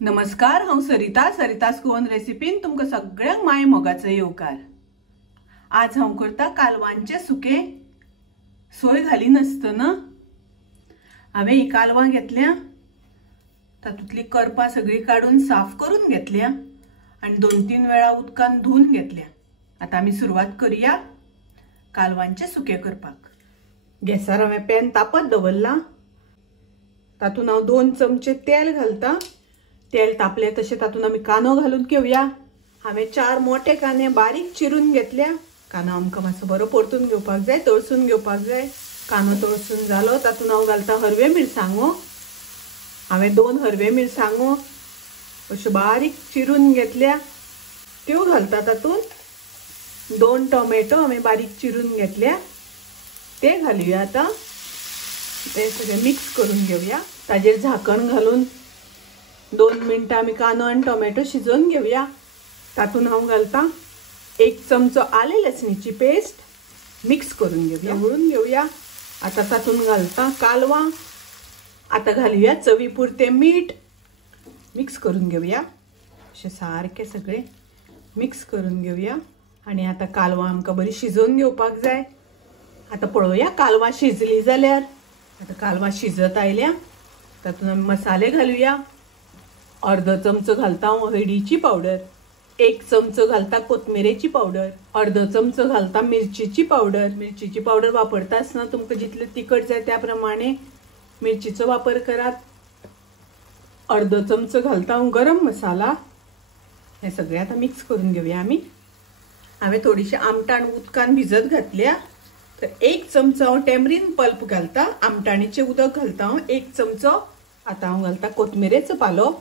नमस्कार, हांव सरितास गोवन रेसिपीन तुमकां सगळ्यांक माय मोगाचो येवकार। आज हांव करता कालवांचे सुके। सोय घाली नासतना हांवें ही कालवां घेतल्या, तातूंतली करपां सगळी काडून साफ करून घेतल्या आनी 2-3 वेळा उदकान धुवन घेतल्या। आता आमी सुरवात करूया कालवांचे सुके करपाक। गॅसार हांवें पॅन तापत दवरला, तातूंत हांव 2 चमचे तेल घालता। तेल तापले तशें तातूंत आमी कांदो घालून घेवया। हांवें 4 मोठे कांदे बारीक चिरून घेतल्या। कांदो आमकां मातसो बरो परतून घेवपाक जाय, तळसून घेवपाक जाय। कांदो तळसून जालो तातूंत हांव घालता हरवे मिरसांगो। हांवें 2 हरवे मिरसांगो अश्यो बारीक चिरून घेतल्या, त्यो घालता तातूंत। 2 टोमॅटो हांवें बारीक चिरून घेतल्या, ते घालुया। आता ते सगळें मिक्स करून घेवया। ताजेर झाकण घालून 2 मिनटां आमी कांदो आनी टोमॅटो शिजोवन घेवया। तातूंत हांव घालता 1 चमचो आले लसणीची पेस्ट, मिक्स करून घेवया, उळून घेवया। आता तातूंत घालता कालवां। आता घालुया चवी पुरते मीठ, मिक्स करून घेवया। अशें सारकें सगळें मिक्स करून घेवया। आनी आता कालवां आमकां बरी शिजोवन घेवपाक जाय। आता पळोवया कालवां शिजली जाल्यार। आता कालवां शिजत आयल्या, तातूंत आमी मसाले घालुया। अर्धो चमचो घालता हांव हळदीची पावडर, 1 चमचो घालता कोथमिरेची पावडर, अर्धो चमचो घालता मिरचीची पावडर। मिरचीची पावडर वापरता आसतना तुमकां जितले तिखट जाय त्या प्रमाणे मिरचीचो वापर करात। अर्धो चमचो घालता हांव गरम मसाला। हे सगळें आतां मिक्स करून घेवया आमी। हांवें थोडीशी आमटाण उदकान भिजत घातल्या, तर 1 चमचो हांव टॅमरीन पल्प घालता। आमटाणीचें उदक घालता हांव 1 चमचो। आता हांव घालता कोथमिरेचो पालो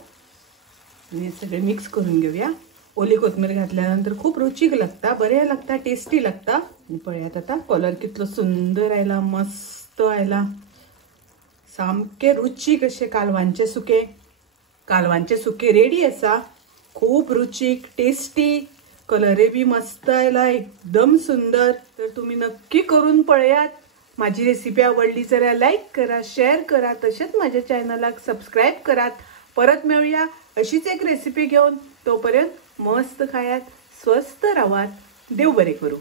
आनी हे सगळें मिक्स करून घेवया। ओली कोथमीर घातल्या नंतर खूब रुचीक लागता, बरें लागता, टेस्टी लागता। आनी पळयात आता कलर कितलो सुंदर आयला, मस्त आयला। सामके रुचीक अशे कालवांचे सुके। कालवांचे सुके रेडी आसा, खूब रुचीक, टेस्टी, कलरय बी मस्त आयला, एकदम सुंदर। तर तुमी नक्की करून पळयात। माझी रेसिपी आवडली जाल्यार लाईक करा, शेअर करा, तसेच माझ्या चॅनलाक सबस्क्राईब करात। परत मेळूया अशीच एक रेसिपी घेऊन। तोपर्यंत मस्त खायात, स्वस्थ राहात, देव बरे करू।